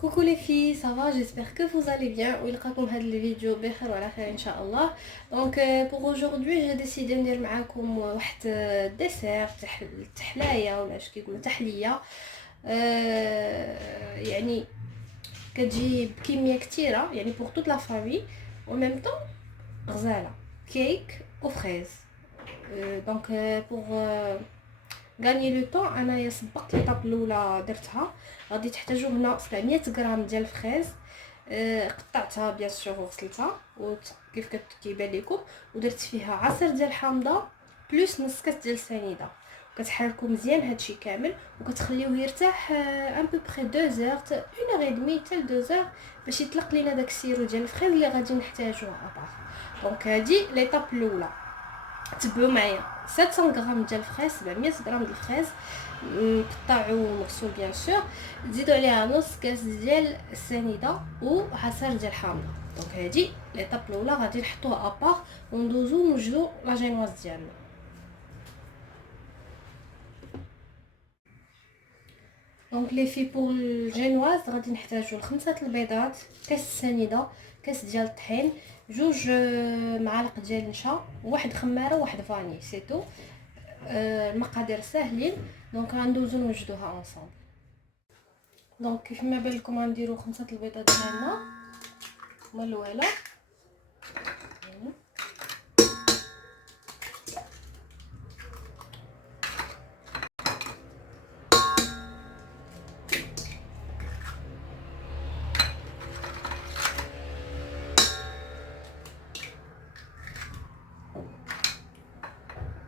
Coucou les filles, ça va? J'espère que vous allez bien. ويلقاكم هاد الفيديو بخير وعلى خير ان شاء الله. Donc pour aujourd'hui j'ai décidé ندير معاكم واحد ديسير تحلايه ولا اش كيقولوا تحليه. يعني كتجي بكميه كثيره يعني pour toute la famille en même temps غزاله كيك وفريز. Donc pour غاني لو طون انايا سبقت ليطاب الاولى درتها. غادي تحتاجوا هنا 700 غرام ديال الفريز. قطعتها بيان سور وغسلتها وكيف كيبان لكم، ودرت فيها عصير ديال الحامضه بلس نص كاس ديال السنيده. كتحركوا مزيان هادشي كامل وكتخليوه يرتاح ان بو بري 2 زور 1 اور ادمي حتى 2 زور باش يطلق لينا داك السيرو ديال الفريز اللي غادي نحتاجوه ابار. دونك هادي ليطاب الاولى. تبعوا معايا 700 غرام ديال الفريز، 700 غرام ديال الفريز مقطع ومغسول بيان سور. تزيدوا عليها نص كاس ديال السنيده وعصير ديال الحامضه. دونك هادي ليطاب الاولى غادي نحطوها ابار وندوزو نوجدو لا جينواز ديالنا. دونك لي في بور الجينواز غادي نحتاجو 5 البيضات، كاس السنيده، كاس ديال الطحين، جوج معالق ديال النشا، واحد خماره وواحد فاني سي تو. المقادير ساهلين. دونك غندوزو نوجدوها اونصومبل. دونك كيف ما بان لكم غنديروا 5 البيضات ديالنا هما الاولى.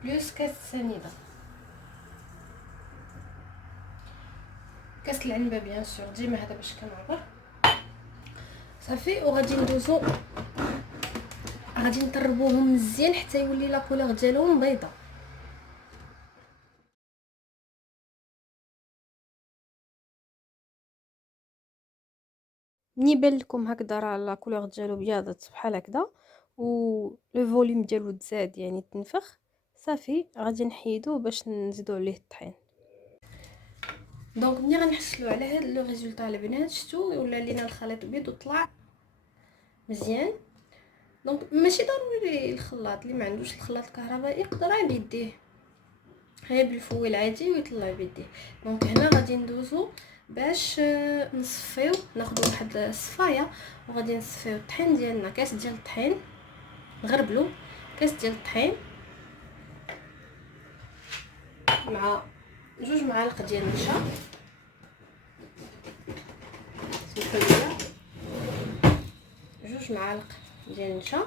بلس كاس السنيده، كاس العنبه بيان سور ديما هذا باش كنعبر صافي. وغادي ندوزو غادي نطربوهم مزيان حتى يولي لا كولور ديالهم بيضه. ملي يبان لكم هكذا راه لا كولور ديالو بياضت بحال هكذا و لو فوليوم ديالو تزاد يعني تنفخ، صافي غادي نحيدوه باش نزيدو عليه الطحين. دونك ملي غنحصلوا على هاد لو ريزولطا البنات، شفتوا ولا لينا الخليط بيض وطلع مزيان. دونك ماشي ضروري الخلاط، اللي ما عندوش الخلاط الكهربائي يقدر بيديه غير بالفويل عادي ويطلع بيديه. دونك هنا غادي ندوزو باش نصفيو، ناخذ واحد الصفايه وغادي نصفيو الطحين ديالنا. كاس ديال الطحين نغربلو، كاس ديال الطحين مع جوج معالق ديال النشا، جوج معالق ديال النشا،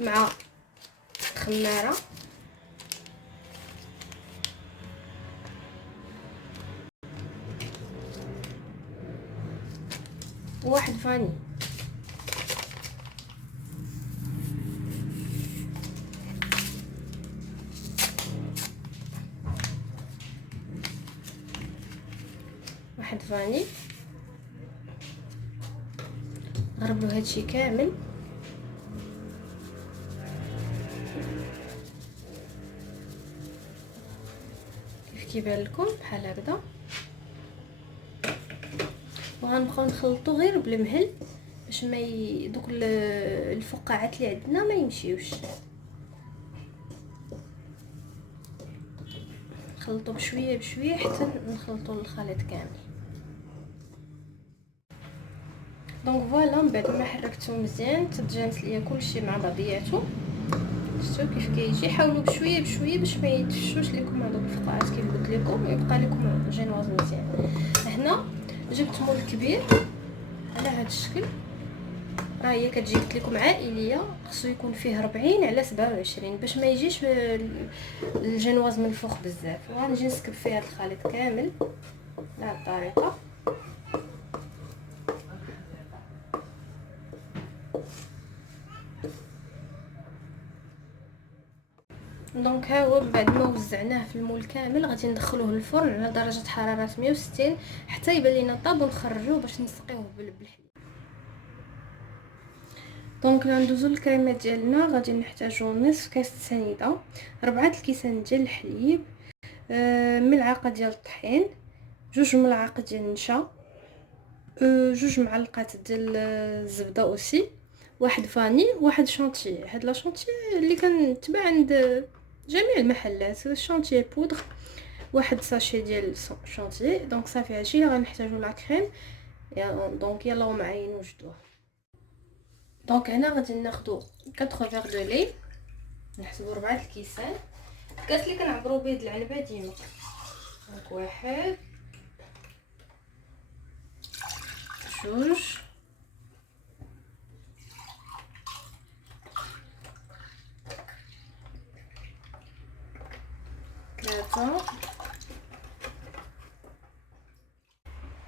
مع خماره، وواحد فاني. واحد فاني نغربلو هادشي كامل. كيف كيبان لكم بحال هكذا. وغنبقاو نخلطو غير بالمهل باش ما دوك الفقاعات اللي عندنا ما يمشيوش. نخلطو بشويه بشويه حتى نخلطو الخليط كامل. دونك فوالا من بعد ما حركتو مزيان تتجانس ليا كلشي مع بعضياتو. شفتوا كيف كيجي؟ حاولوا بشويه بشويه باش ما يتفشوش لكم هذوك الفقاعات كيف قلت لكم، ويبقى لكم جينواز مزيان. هنا جبت مول كبير على هذا الشكل، راه هي كتجي قلت لكم عائليه، خصو يكون فيه 40 على 27 باش ما يجيش الجينواز منفوخ بزاف. وغنجي نسكب فيه هذا الخليط كامل بهذه الطريقه. دونك ها هو بعد ما وزعناه في المول كامل غادي ندخلوه للفرن على درجه حراره 160 حتى يبان لينا طاب، ونخرجوه باش نسقيوه بالحليب. دونك ندوزو الكريمات ديالنا. غادي نحتاجو نصف كاس سنيده، 4 الكيسان ديال الحليب، ملعقه ديال الطحين، 2 ملعق ديال النشا، 2 معلقات ديال الزبده اوسي، 1 فاني، 1 شونتي. هاد لا شونتي اللي كنتباع عند جميع المحلات، الشونتي بودر، 1 ساشي ديال شونتي. دونك صافي هادشي اللي غنحتاجو لا كريم. دونك يلا معايا نوجدوها. دونك هنا غادي ناخدو 4 فيغ دو لي، نحسبو 4 الكيسان، الكاس اللي كنعبرو به العنبه ديما. دونك 1 2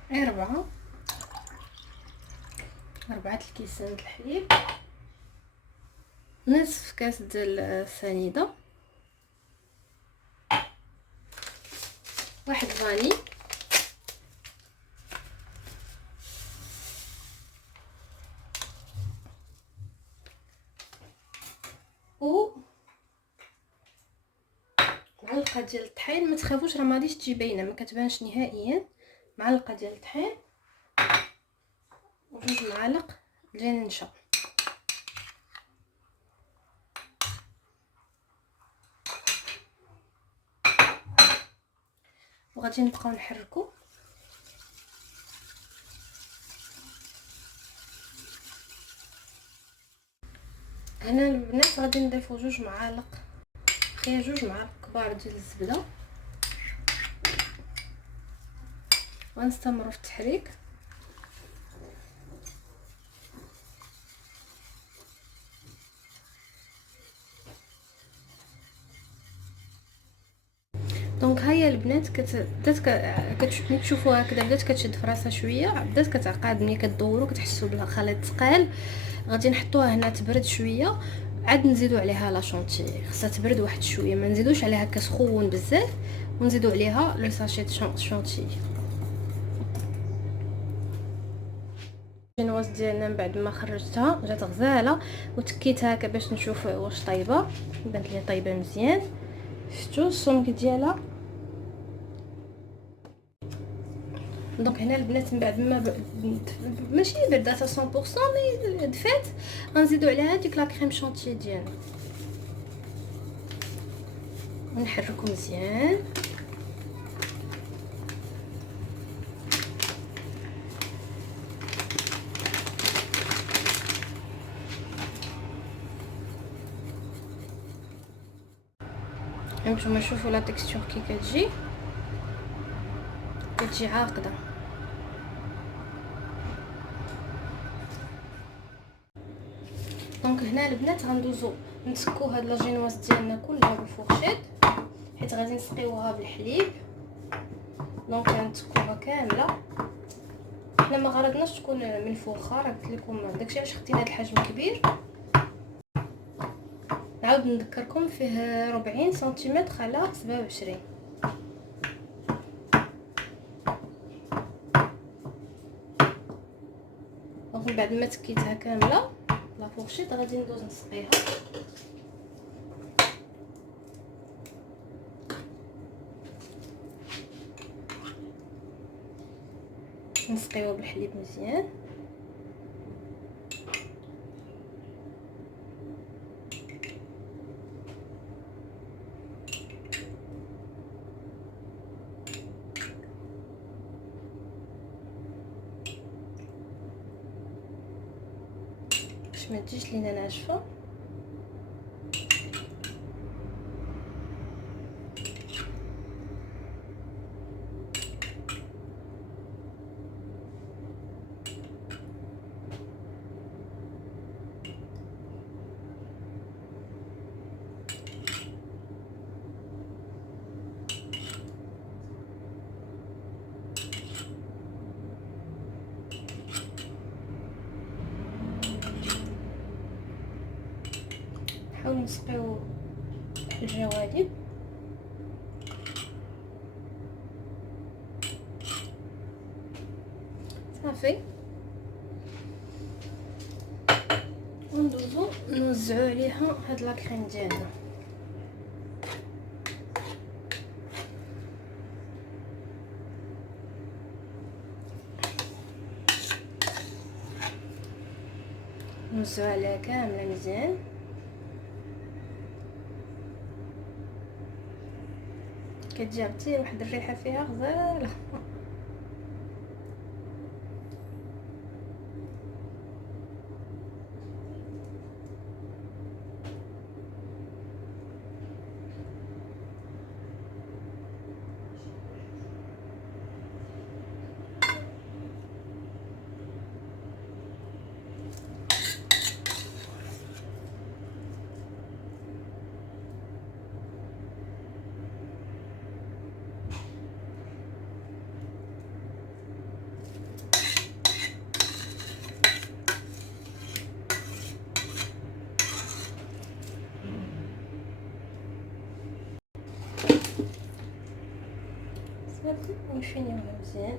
3 4 الكيسان د الحليب، نصف كاس ديال السنيده، 1 فاني، و معلقه ديال الطحين. ما تخافوش راه ما غاديش تجي باينه، ما كتبانش نهائيا. معلقه ديال الطحين و2 معالق ديال النشا. وغادي نبقاو نحركو. هنا البنات غادي نضيفو 2 معالق، هي 2 معالق كبار ديال الزبده، ونستمروا في التحريك. دونك هيا البنات ملي تشوفوها هكذا بدات كتشد في راسها شويه، بدات كتعقد. ملي كدوروا كتحسوا بها خليط ثقيل. غادي نحطوها هنا تبرد شويه، عاد نزيدو عليها لا شونتي. خصها تبرد واحد شويه، ما نزيدوش عليها كتخون بزاف، ونزيدو عليها لو ساشي شونتي. الجينواز ديالنا من بعد ما خرجتها جات غزاله، وتكيتها هكا باش نشوف واش طايبه. بانت لي طايبه مزيان. شفتوا السمك ديالها. دونك هنا البنات من بعد ما ماشي بردات 100% مي دفات، غنزيدو عليها ديك لا كريم شونتي ديالنا ونحركو مزيان. هانتوما شوفوا لا تكستور كي كتجي عاقده. دونك هنا البنات غندوزو نسكو هاد لا جينواز ديالنا كلها بالفورشيط، حيت غادي نسقيوها بالحليب. دونك غنسكوها كامله. حنا ما غرضناش تكون منفوخه، راه قلت لكم داكشي علاش خدينا هاد الحجم كبير. نعاود نذكركم فيه 40 سنتيمتر على 27. دونك من بعد ما تكيتها كامله لا فورشيط غادي ندوز نسقيها. نسقيوها بالحليب مزيان. باش ما تجيش لينا ناشفه. نحاول نسقيو الجوانب. صافي نوزعوا عليها هاد لا كريم ديالنا. نوزعوا عليها كامله مزيان. كتجي عرفتي واحد الريحه فيها غزاله. صافي ونفينيوها مزيان.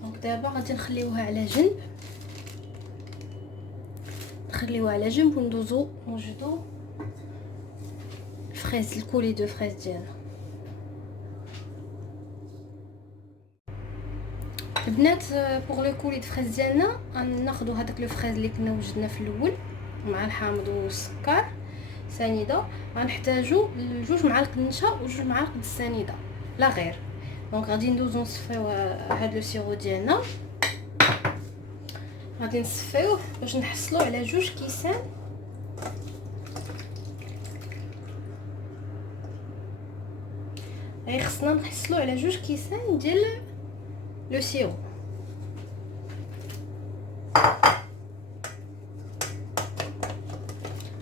دونك دابا غادي نخليوها على جنب، نخليوها على جنب وندوزو نوجدو الفريز، الكولي دو فريز ديالنا. البنات بوغ لو كولي دو فريز ديالنا غناخدو هذاك لو فريز اللي كنا وجدنا في الاول مع الحامض والسكر سنيده. غنحتاجو 2 معالق النشا و 2 معالق السنيده لا غير. دونك غادي ندوزو نصفيو هاد لو سيرو ديالنا، غادي نصفيوه باش نحصلو على 2 كيسان. غير خصنا نحصلو على 2 كيسان ديال لو سيرو.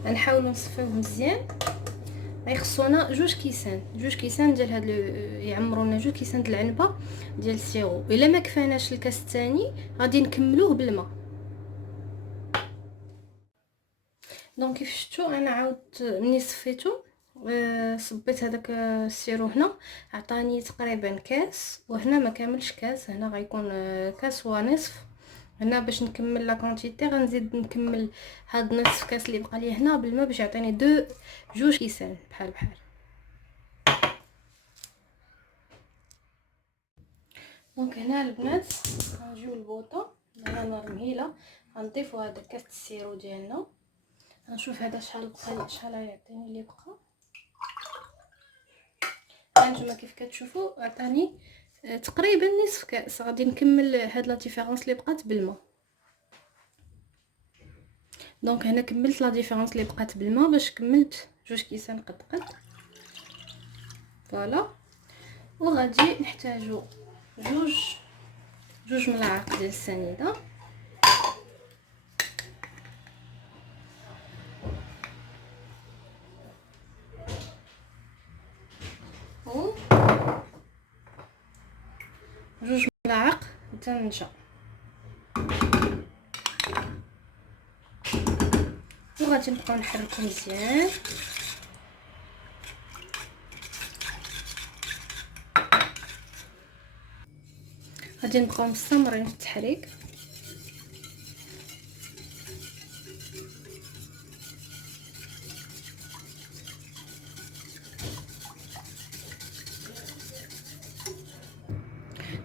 غنحاولوا نصفيوه مزيان. غيخصونا 2 كيسان ديال هاد يعمروا لنا 2 كيسان د العنبه ديال السيرو. الا ما كفاناش الكاس الثاني غادي نكملوه بالماء. دونك كيف شفتوا انا عاودت ملي صفيتو صبيت هذاك السيرو هنا، عطاني تقريبا كاس، وهنا ما كاملش كاس، هنا غيكون كاس ونصف. هنا باش نكمل لا كونتيتي غنزيد نكمل هاد نصف كاس اللي بقى لي هنا بالماء باش يعطيني 2 كيسان بحال. دونك هنا البنات غنجيو للبوطه، هنا نار مهيله، غنضيفوا هذا كاس السيرو ديالنا. غنشوف هذا شحال بقى، شحال يعطيني اللي بقى. هانتوما كيف كتشوفوا عطاني تقريبا نصف كاس. غادي نكمل هاد لا ديفيرونس اللي بقات بالماء. دونك هنا كملت لا ديفيرونس اللي بقات بالماء باش كملت 2 كيسان قد فوالا. وغادي نحتاجو 2 ملاعق ديال السنيده، و 2 ملاعق تاع النشا، وغادي نبقاو نحركو مزيان. غادي نبقاو مستمرين في التحريك.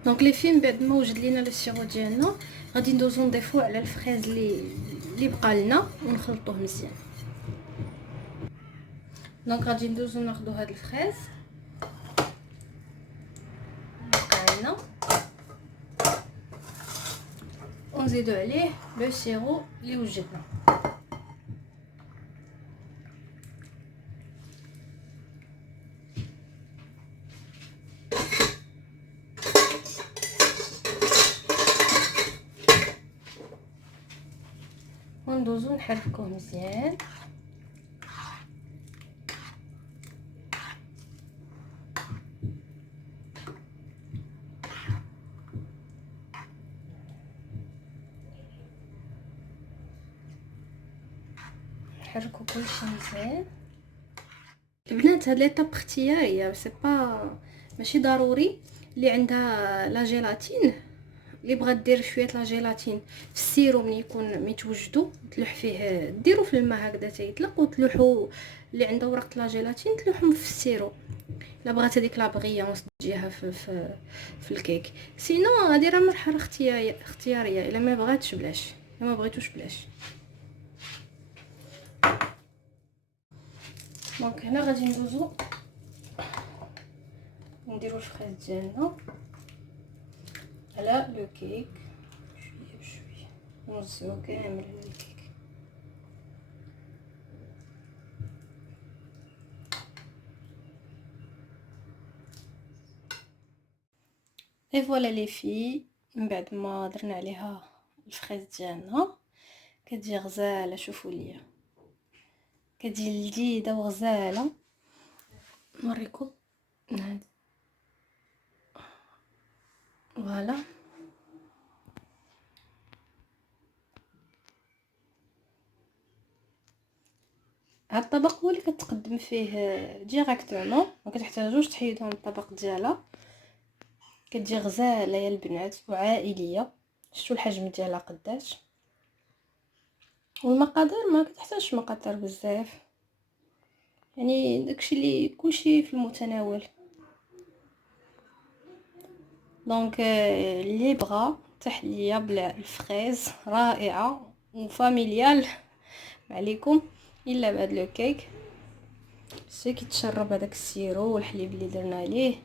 دونك لي فين بعد ما وجد لينا لو سيرو ديالنا غادي ندوزو نضيفو على الفريز اللي بقى لنا ونخلطوه مزيان. دونك غادي ندوزو ناخدو هاد الفريز بقى لنا ونزيدو عليه لو سيرو اللي وجدنا. وندوزو نحركوه مزيان. نحركو كلشي مزيان البنات. هاد ليطاب اختياريه، سي با ماشي ضروري. اللي عندها لا جيلاتين، اللي بغات دير شويه لا جيلاتين في السيرو ملي يكون ميتوجدو تلوح فيه، ديروا في الماء هكذا تيطلق وتلوحوا. اللي عنده ورقه لا جيلاتين تلوحهم في السيرو. الا بغات هذيك لا بغيونس تجيها في الكيك. سينو هذه راه مرحله اختياريه. الا ما بغاتش بلاش، الا ما بغيتوش بلاش. دونك هنا غادي ندوزو نديرو الفريز ديالنا على لو كيك شويه بشويه، نوزعو كامل على الكيك. اي فوالا لي في، من بعد ما درنا عليها الفريز ديالنا كتجي غزاله. شوفوا ليا كتجي لذيذه وغزاله. نوريكم هاد فوالا. هاد الطبق هو اللي كتقدم فيه ديريكتومون، ما كتحتاجوش تحيدو من الطبق ديالها. كتجي غزاله يا البنات وعائليه. شفتوا الحجم ديالها قداش. والمقادير ما كتحتاجش مقادير بزاف، يعني داكشي اللي كلشي في المتناول. دونك اللي بغى تحليه بالفريز رائعه وفاميليال عليكم. الا بهاد لو كيك سي كيتشرب هذاك السيرو والحليب اللي درنا ليه.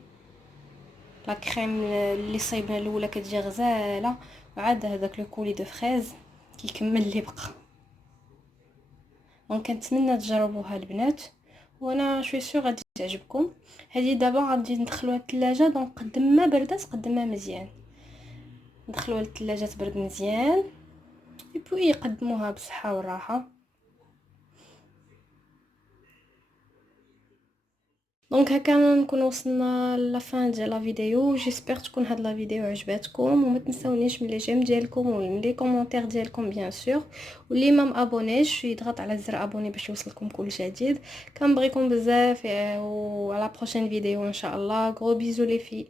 لا كريم اللي صايبنا الاولى كتجي غزاله، وعاد هذاك لو كولي دو فريز كيكمل اللي بقى. دونك كنتمنى تجربوها البنات، وانا شوي سيغ غادي تعجبكم. هذه دابا غادي ندخلوها للثلاجه. دونك قد ما بردات قد ما مزيان. ندخلوها للثلاجه تبرد مزيان يبقوا يقدموها بصحه والراحه. دونك هكا نكون وصلنا لافان ديال لا فيديو. جيسبر تكون هاد لا فيديو عجباتكم، وما تنساونيش من لي جيم ديالكم ومن لي كومونتير ديالكم بيان سور. واللي ما مابونيش يضغط على زر ابوني باش يوصلكم كل جديد. كنبغيكم بزاف، و على بروشين فيديو ان شاء الله. غرو بيزو لي في.